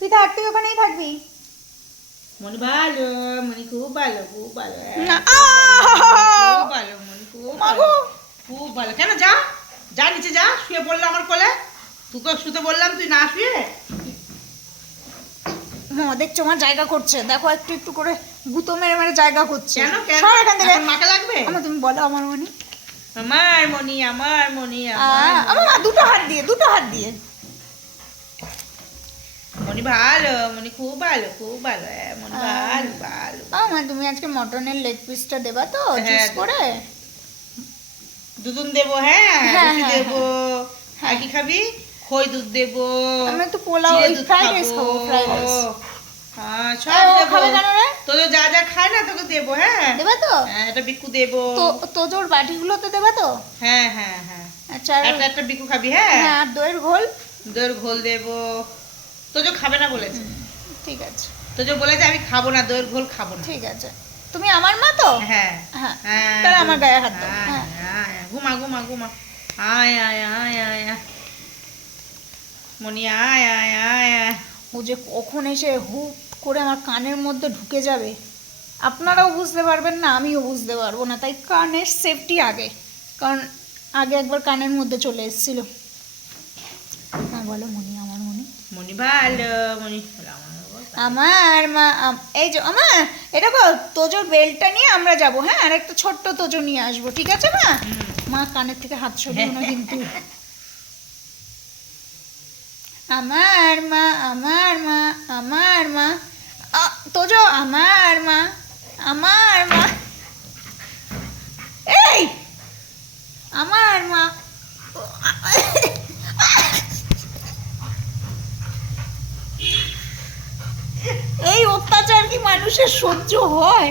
তুই থাক, তুই ওখানেই থাকবি। মনি ভালো, মনি খুব ভালো, খুব ভালো, না, খুব ভালো, মনি খুব ভালো, খুব ভালো। কেন যা যা নিচে যা, শুয়ে পড়লো আমার কোলে। তোকে শুতে বললাম, তুই না শুয়ে। দেখছো আমার জায়গা করছে, দেখো একটু একটু করে গুঁতো মেরে মেরে জায়গা করছে। কেন কেন সর এখান থেকে। এখন মাকে লাগবে? আমার তুমি বলো আমার মনি। আমার মনি, আমার মনি, আমার মা দুটো হাত দিয়ে, দুটো হাত দিয়ে। মনি ভালো, মনি খুব ভালো, খুব ভালো, মনি ভালো ভালো। মা তুমি আজকে মটনের লেগ পিসটা দেবা তো হ্যাঁ, জুস দেবো। করে? দুধ দেবো, হ্যাঁ, হ্যাঁ, রুটি হ্যাঁ, দেবো। আর কি খাবি? খই দুধ দেবো। আমি একটু পোলাও, চিড়ে ওই দুধ ফ্রাইড রাইস খাবো, ফ্রাইড খাবো। রাইস। হ্যাঁ, সব ও দেবো। খাবে কেন রে? তোদের যা যা খায় না তোকে দেবো, হ্যাঁ। দেবা তো? হ্যাঁ, একটা বিকু দেবো। তো তোজোর বাটিগুলোতে দেবা তো? হ্যাঁ হ্যাঁ হ্যাঁ। আচ্ছা, একটা একটা বিকু খাবি, হ্যাঁ। হ্যাঁ, আর দইয়ের ঘোল? দইয়ের ঘোল দেবো। তোজো খাবে না বলেছে। ঠিক আছে, তোজো বলেছে আমি খাবো না, দইয়ের ঘোল খাবো না। ঠিক আছে। তুমি আমার মা তো? হ্যাঁ হ্যাঁ, হ্যাঁ। তাহলে আমার গায়ে হাত দাও। হ্যাঁ, হ্যাঁ। হ্যাঁ, ঘুমা ঘুমা ঘুমা। আয় আয় আয় আয় আয়। মনি আয় আয় আয় আয়। ও যে কখন এসে হুপ করে আমার কানের মধ্যে ঢুকে যাবে, আপনারাও বুঝতে পারবেন না, আমিও বুঝতে পারবো না। তাই কানের সেফটি আগে, কারণ আগে একবার কানের মধ্যে চলে এসেছিল। হ্যাঁ বলো মনি, আমার মনি। মনি ভালো, মনি আমার মা এই যে আমার এটা তোজোর বেলটা নিয়ে আমরা যাব, হ্যাঁ, আর একটা ছোট্ট তোজো নিয়ে আসবো, ঠিক আছে মা? মা কানের থেকে হাত সরিও না কিন্তু। আমার মা, আমার মা, আমার মা, তোজো আমার মা, আমার মা, এই আমার মা। এই অত্যাচার কি মানুষের সহ্য হয়?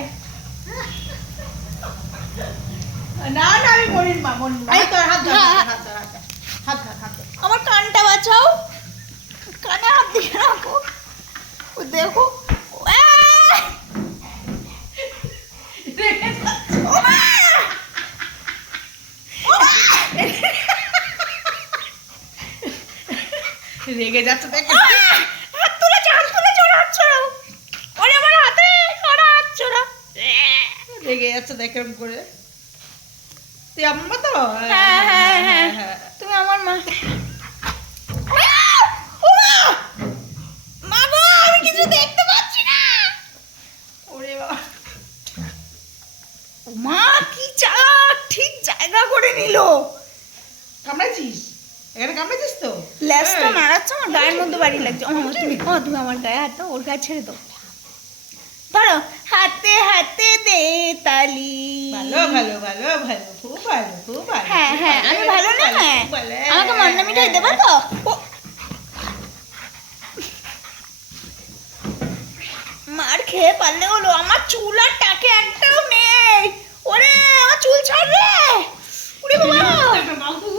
না না, আমি মনির মা, মনির মা। এই, তোর হাত ধর, হ্যাঁ। হাত ধর, হাত ধর, হাত ধর, হাত ধর। আমার কানটা বাঁচাও, কানে হাত দিয়ে রাখো। ও দেখো, আহ! ও মা! ও মা! রেগে যাচ্ছে দেখ। হাত তুলেছে, হাত তুলেছে, ওরা হাত ছড়াও। ওরে আমার হাতে, ওরা হাত ছড়া। রেগে যাচ্ছে দেখ এরকম করে। তুই আমার মা তো? হ্যাঁ হ্যাঁ হ্যাঁ, তুমি আমার মা। ও মা! মা গো, আমি কিছু দেখতে পাচ্ছি না। ওরে বাবা। ও মা কি চালাক, ঠিক জায়গা করে নিল। কামড়াইছিস? এখানে কামড়াইছিস তো? ল্যাসটা এই, মারাচ্ছে, আমার গায়ের মধ্যে বাড়ি লাগছে। তুমি আমার গায়ে হাত দাও, ওর গায়ে ছেড়ে দাও। ধরো, হাতে হাতে দে তালি। ভালো ভালো ভালো ভালো, খুব ভালো, খুব ভালো। হ্যাঁ খুব হ্যাঁ, আমি ভালো না? হ্যাঁ, খুব ভালো। আমাকে মান্না মিঠাই দেবা তো? মার খেয়ে পারলে হলো, আমার চুল আর টাকে একটাও নেই। ওরে আমার চুল ছাড় রে। ওরে বাবা, বাবু,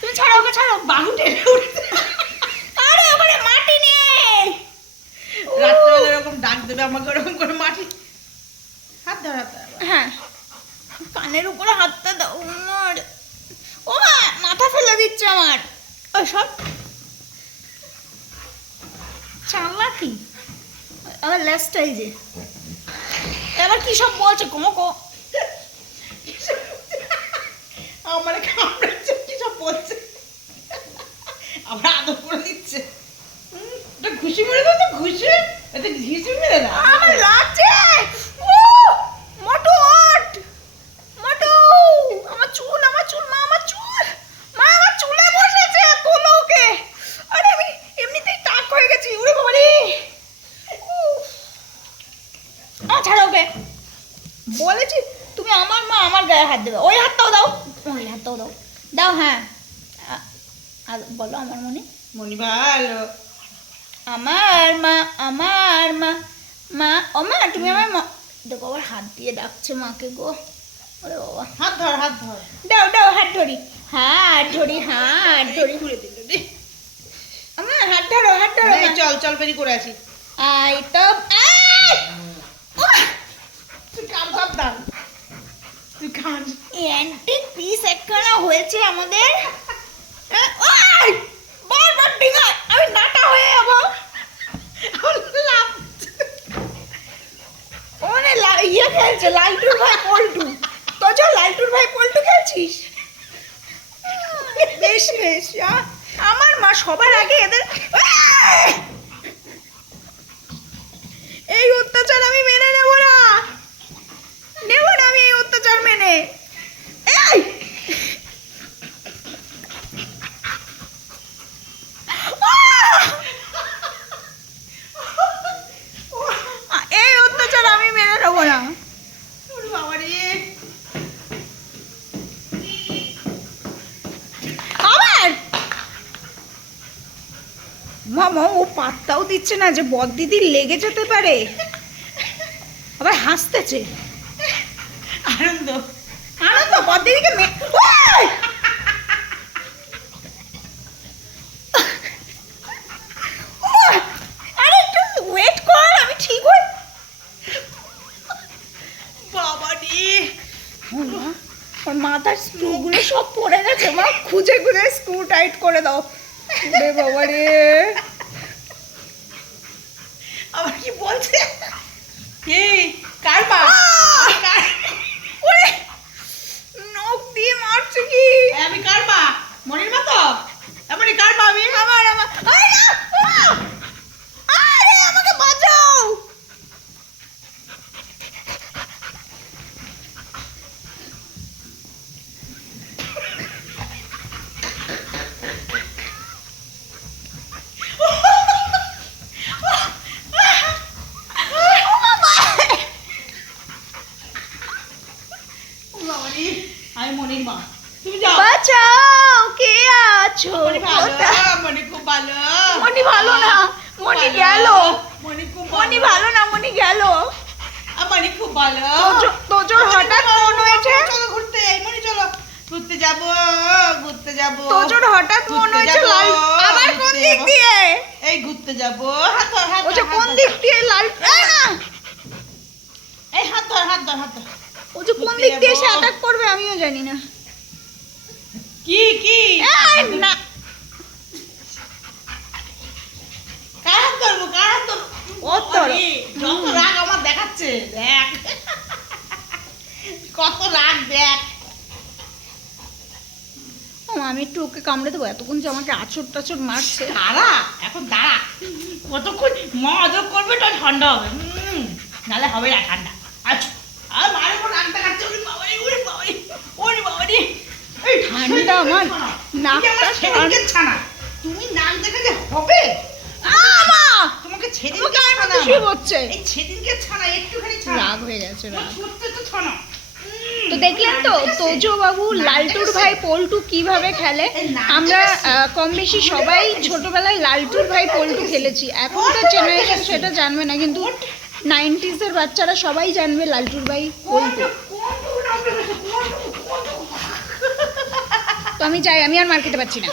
তুমি ছাড়ো, ওকে ছাড়ো। বাবু টেনে উঠছে। আরে ওখানে মাটি নেই। রাত্রেবেলা এরকম ডাক দেবে আমাকে, ওরকম করে মাটি। হাত ধর, হাত ধর। হ্যাঁ, কানের উপরে হাতটা দাও। আমার ও মা, মাথা ফেলে দিচ্ছে আমার। ওই সব চালাকি। আবার লেসটাই যে এবার কি সব বলছে কমকো। আমার কামড়াচ্ছে, কি সব বলছে। আবার আদর করে দিচ্ছে। এটা ঘুষি মেরে দাও তো, ঘুষি। এটা ঘুষি মেরে না। আমার লাগছে। ও মোটু ওঠ, মোটু। আমার চুল, আমার চুল, মা আমার চুল, মা আমার চুলে বসেছে, তোলো ওকে। আরে আমি এমনিতেই টাক হয়ে গেছি। ওরে বাবা রে, ছাড়ো ওকে। বলেছি তুমি আমার মা, আমার গায়ে হাত দেবে। ওই হাতটাও দাও, ওই হাতটাও দাও, দাও। হ্যাঁ, আর বলো আমার মনে। মনি ভালো। আমার মা, আমার মা, মা ও মা, তুমি আমার মা। দেখো আবার হাত দিয়ে ডাকছে মাকে গো। ওরে বাবা, হাত ধর, হাত ধর। দাও দাও, হাত ধরি, হাত ধরি, হাত ধরি। ঘুরে দিল রে। আমার হাত ধরো, হাত ধরো। এই চল চল, বেরি করে আসি। আই তো তুই কান সাবধান, তুই কান। অ্যান্টিক পিস একখানা হয়েছে আমাদের। বারবার ডিঙায়, আমি নাটা হয়ে যাবো। ভাই পল্টু, তোজো লালটুর ভাই পল্টু খেলছিস? বেশ বেশ, আমার মা সবার আগে এদের এই অত্যাচার আমি মেনে নেব না, নেব না আমি এই অত্যাচার মেনে। এই! এই অত্যাচার আমি মেনে নেব না। ওরে বাবা রে, আবার মামা ও পাত্তাও দিচ্ছে না যে বড়দিদির লেগে যেতে পারে, আবার হাসতেছে। আনন্দ আনন্দ বড়দিদিকে আরে একটু ওয়েট কর, আমি ঠিক হই। বাবা রে, ওর মাথার স্ক্রুগুলো সব পড়ে গেছে, মা খুঁজে খুঁজে স্ক্রু টাইট করে দাও। রে বাবা রে, আবার কি বলছে? এই কার মা? ওরে নখ দিয়ে মারছে কি? আমি কার মা? মনির মা তো? এমনি কার মা আমি? আমার আমার আরে না! আরে আমাকে বাঁচাও। ও বাবা রে, আমি মনির মা, তুমি যাও। বাঁচাও, কে আছো? মনি ভালো, কোথায়? মনি খুব ভালো। মনি ভালো না, মনি গেল। মনি খুব মনি ভালো না, মনি গেল। মনি খুব ভালো। তোজোর হঠাৎ মন হয়েছে, চলো ঘুরতে যাই, মনি চলো ঘুরতে যাবো, ঘুরতে যাবো। তোজোর হঠাৎ মন ঘুরতে হয়েছে যাবো, লাল। আবার কোন ঘুরতে দিক যাবো। দিয়ে? এই ঘুরতে যাবো, হাত ধর, হাত ও ধর, যে হাত কোন ধর। দিক দিয়ে লাল? এই না, এই হাত ধর, হাত ধর, হাত ধর। ও যে কোন ঘুরতে দিক দিয়ে যাবো। সে অ্যাটাক করবে আমিও জানি না। কি কি এই না, কার হাত ধরবো, কার হাত ধরবো? ওর ধরো। বাবারে, যত রাগ আমার দেখাচ্ছে, দেখ কত রাগ দেখ। ও, আমি একটু ওকে কামড়ে দেবো, এতক্ষণ যে আমাকে আঁচড় টাচড় মারছে। দাঁড়া, এখন দাঁড়া, কতক্ষণ মজা করবে তো ঠান্ডা হবে, নালে হবে না ঠান্ডা। আচ্ছা, আর মায়ের উপর রাগ দেখাচ্ছে, ওরে বাবারে, ওরে বাবারে, ওরে বাবারে। এই ঠান্ডা আমার নাকটা ছেদিনকে ছানা, তুমি নাক দেখালে হবে? আমা তোমাকে আমাকে ছেদিনকে আর ছানা, মতো শুয়ে পড়ছে। এই ছেদিনকে ছানা, একটুখানি ছানা, রাগ হয়ে গেছে, রাগ। ছুটতে তো ছানা। তো দেখলেন তো তোজো বাবু লালটুর ভাই পল্টু কিভাবে খেলে। আমরা কম বেশি সবাই ছোটবেলায় লালটুর ভাই পল্টু খেলেছি, এখনকার জেনারেশন সেটা জানবে না, কিন্তু 90s এর বাচ্চারা সবাই জানবে লালটুর ভাই পল্টু। তো আমি যাই, আমি আর মার খেতে পারছি না।